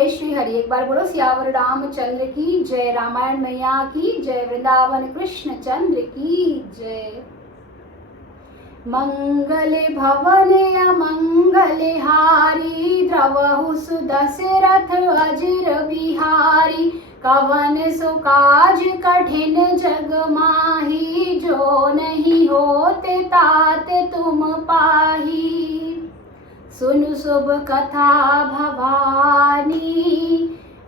जय श्री हरि। एक बार बोलो सियावर रामचंद्र की जय, रामायण मैया की जय, वृंदावन कृष्ण चंद्र की जय। मंगल भवन अमंगल हारी, द्रवहु सुदशरथ अजिर बिहारी। कवन सो काज कठिन जग माही, जो नहीं होते ताते तुम पाही। सुनु शुभ कथा भवानी,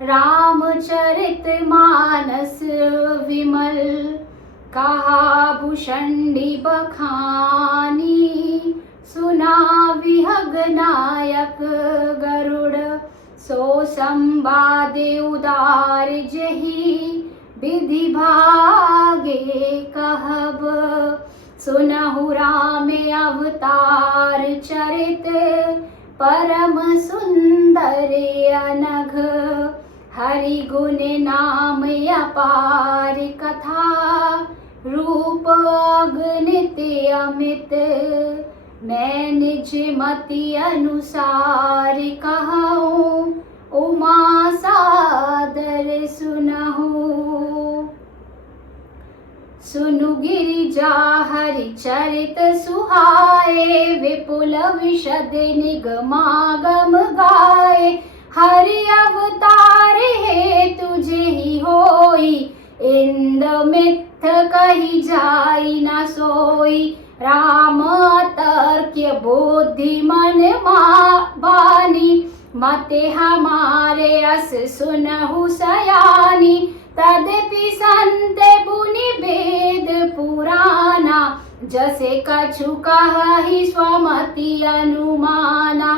रामचरित मानस विमल। कहा भूषणी बखानी, सुना विहग नायक गरुड़। सो संवादे उदार जही, विधि भागे कहब। सुनहु राम अवतार चरित, परम सुंदर अनघ। हरि गुण नाम अपार कथा, रूप अगणित अमित। मैं निज मति अनुसार कहूँ, उमा सादर सुनहु। सुनु गिरिजा हरि चरित सुहाए, विपुल विशद निगमागम गाए। हरि अवतार है तुझे ही होई, इंद मिथ कही जाई न सोई। राम तर्क्य बुद्धि मन बानी, मते हमारे अस सुनहु सयानी। तदपि संत बुनि वेद पुराना, जसे कछु कहि स्वमति अनुमाना।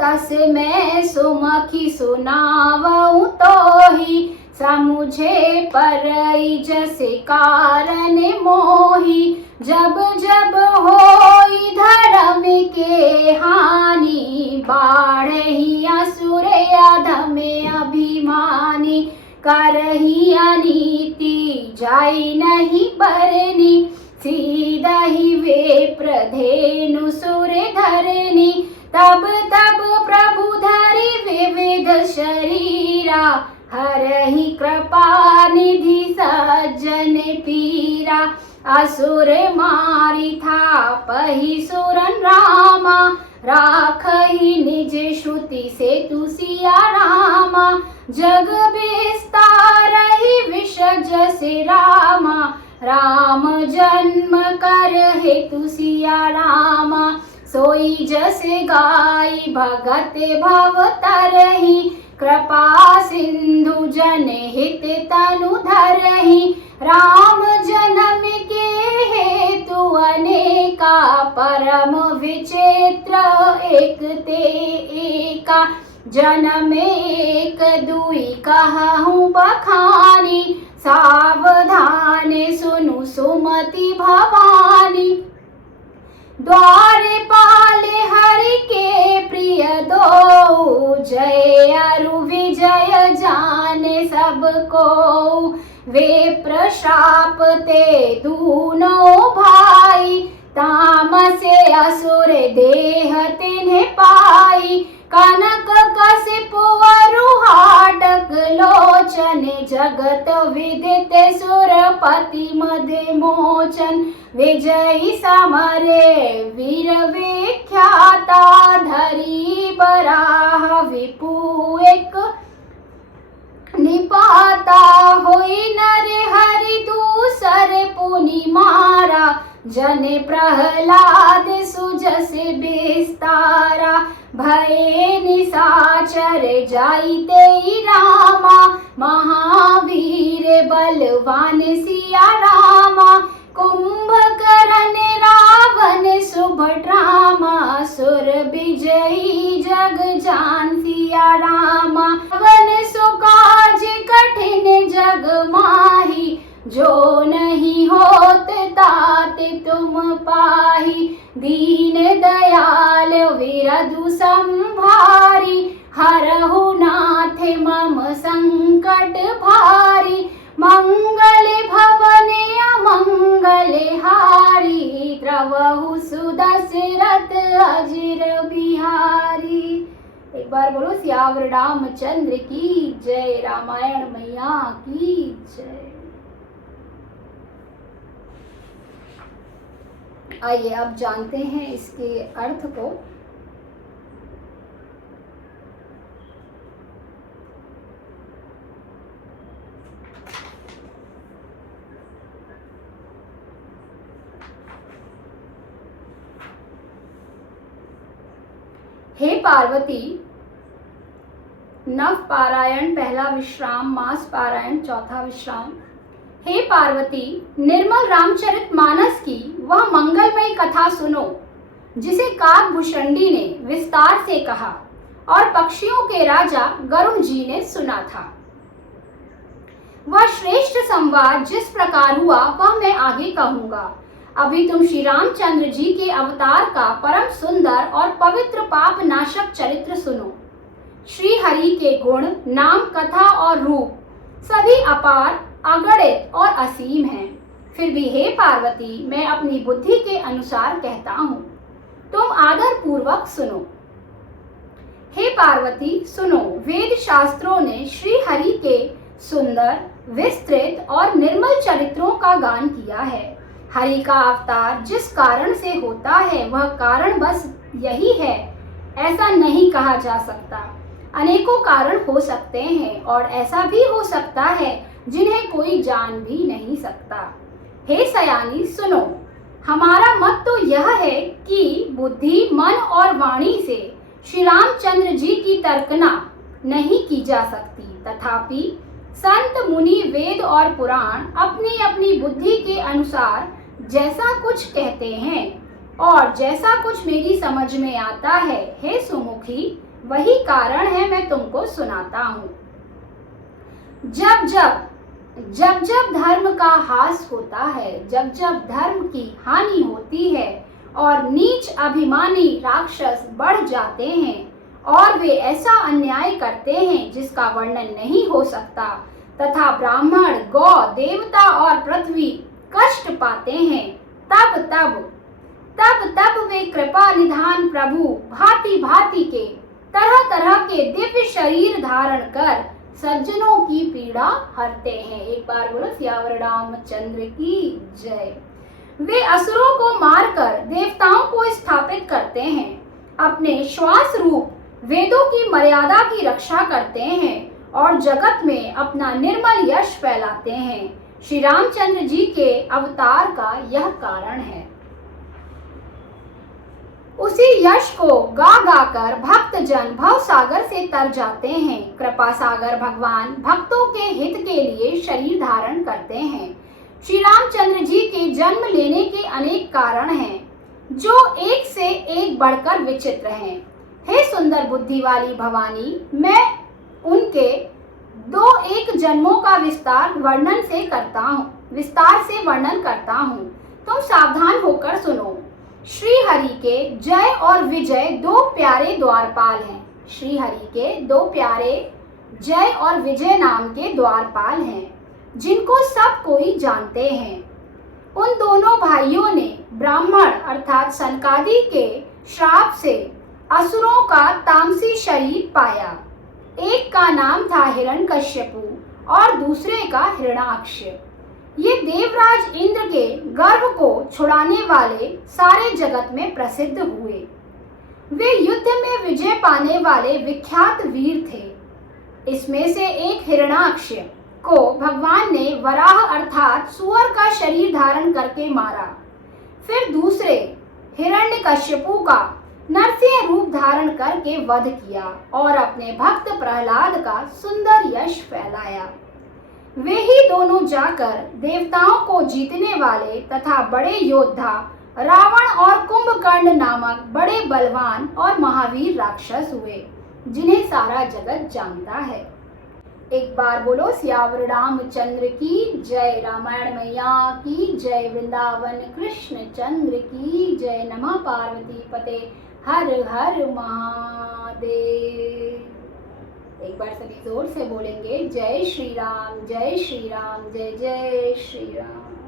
तस मैं सुमखी सुनावऊँ तोहि, समुझे परई जसे कारण मोहि। जब जब होई धर्म के हानि, बाढ़हि असुर अधम अभिमानी। करही अनीति जाई नहीं बरनी, सीधहि वे प्रधेनु सुर धरनी। तब तब प्रभु धरि विविध शरीरा, हरहि कृपा निधि सज्जन पीरा। असुर मारि थापहि सुरन रामा, राखहि निज श्रुति सेतु सिया रामा। जग विस्तारहि विषज से रामा, राम जन्म कर हेतु सिया रामा। सोई जस गाई भगत भव तरहि, कृपा सिंधु जन हित तनु धरहि। राम जन्म के हेतु अनेका, परम विचित्र एक ते एका। जन्म एक दुई कहूँ बखानी, सावधान सुनु सुमति भवानी। द्वारपाल हरि के प्रिय दो, जय अरु विजय जाने सबको। वे प्रशाप ते दूनो भाई, तामसे असुर देह तिन्हे पाई। कनक कसिप वरु हाटक लोचन, जगत विदित सुरपति मधे मोचन। विजयी समरे वीर विख्याता, धरी बराह विपु एक निपाता। होई नर हरि दूसर पुनि मारा, जने प्रहलाद सुजस विस्तारा। भय निशाचर जाइते रामा, महावीर बलवान सिया रामा। कुंभकर्ण रावण सुभद्रामा, सुर विजयी जग जान सिया रामा। वन सो काज कठिन जग माही, जो नहीं होत तात तुम पाही। दीन दयाल विरधु संभारी, हरहु नाथ मम संकट भारी। मंगल भवन अमंगल हारी, द्रवहु सुदशरथ अजिर बिहारी। एक बार बोलो सियावर रामचंद्र की जय, रामायण मैया की जय। आइए अब जानते हैं इसके अर्थ को। हे पार्वती, नव पारायण पहला विश्राम, मास पारायण चौथा विश्राम। हे पार्वती, निर्मल रामचरित मानस की वह मंगलमय कथा सुनो जिसे काकभूषणी ने विस्तार से कहा और पक्षियों के राजा गरुड़ जी ने सुना था। वह श्रेष्ठ संवाद जिस प्रकार हुआ वह मैं आगे कहूंगा। अभी तुम श्री रामचंद्र जी के अवतार का परम सुंदर और पवित्र पाप नाशक चरित्र सुनो। श्री हरि के गुण, नाम, कथा और रूप सभी अपार, अगणित और असीम हैं। फिर भी हे पार्वती, मैं अपनी बुद्धि के अनुसार कहता हूँ, तुम आदर पूर्वक सुनो। हे पार्वती सुनो, वेद शास्त्रों ने श्री हरि के सुंदर, विस्तृत और निर्मल चरित्रों का गान किया है। हरि का अवतार जिस कारण से होता है वह कारण बस यही है ऐसा नहीं कहा जा सकता। अनेकों कारण हो सकते हैं और ऐसा भी हो सकता है जिन्हें कोई जान भी नहीं सकता। हे सयानी सुनो, हमारा मत तो यह है कि बुद्धि, मन और वाणी से श्री रामचंद्र जी की तर्कना नहीं की जा सकती। तथापि संत, मुनि, वेद और पुराण अपनी अपनी बुद्धि के अनुसार जैसा कुछ कहते हैं और जैसा कुछ मेरी समझ में आता है, हे सुमुखी, वही कारण है मैं तुमको सुनाता हूँ। जब जब धर्म का हास होता है, जब जब धर्म की हानि होती है और नीच अभिमानी राक्षस बढ़ जाते हैं और वे ऐसा अन्याय करते हैं जिसका वर्णन नहीं हो सकता, तथा ब्राह्मण, गौ, देवता और पृथ्वी कष्ट पाते हैं, तब वे कृपा निधान प्रभु भांति भांति के तरह तरह के दिव्य शरीर धारण कर सज्जनों की पीड़ा हरते हैं। एक बार बोलो सियावर रामचंद्र की जय। वे असुरों को मारकर देवताओं को स्थापित करते हैं, अपने श्वास रूप वेदों की मर्यादा की रक्षा करते हैं और जगत में अपना निर्मल यश फैलाते हैं। श्री रामचंद्र जी के अवतार का यह कारण है। उसी यश को गा गा कर भक्त जन भव सागर से तर जाते हैं। कृपा सागर भगवान भक्तों के हित के लिए शरीर धारण करते हैं। श्री रामचंद्र जी के जन्म लेने के अनेक कारण हैं जो एक से एक बढ़कर विचित्र हैं। हे सुंदर बुद्धि वाली भवानी, मैं उनके दो एक जन्मों का विस्तार से वर्णन करता हूँ। तुम सावधान होकर सुनो। श्री हरि के जय और विजय दो प्यारे द्वारपाल हैं। श्री हरि के दो प्यारे जय और विजय नाम के द्वारपाल हैं जिनको सब कोई जानते हैं। उन दोनों भाइयों ने ब्राह्मण अर्थात सनकादि के श्राप से असुरों का तामसी शरीर पाया। एक का नाम था हिरण्यकश्यपु और दूसरे का हिरण्याक्ष। ये देवराज इंद्र के गर्भ को छुड़ाने वाले सारे जगत में प्रसिद्ध हुए। वे युद्ध में विजय पाने वाले विख्यात वीर थे। इसमें से एक हिरण्याक्ष को भगवान ने वराह अर्थात सुअर का शरीर धारण करके मारा। फिर दूसरे हिरण्यकश्यपु का नरसिंह रूप धारण करके वध किया और अपने भक्त प्रहलाद का सुंदर यश फैलाया। वे ही दोनों जाकर देवताओं को जीतने वाले तथा बड़े योद्धा रावण और कुंभकर्ण नामक बड़े बलवान और महावीर राक्षस हुए जिन्हें सारा जगत जानता है। एक बार बोलो सियावर रामचंद्र की जय, रामायण मैया की जय, वृंदावन कृष्ण चंद्र की जय। नमः पार्वती पते हर हर महादेव। एक बार सभी जोर से बोलेंगे जय श्री राम, जय श्री राम, जय जय श्री राम।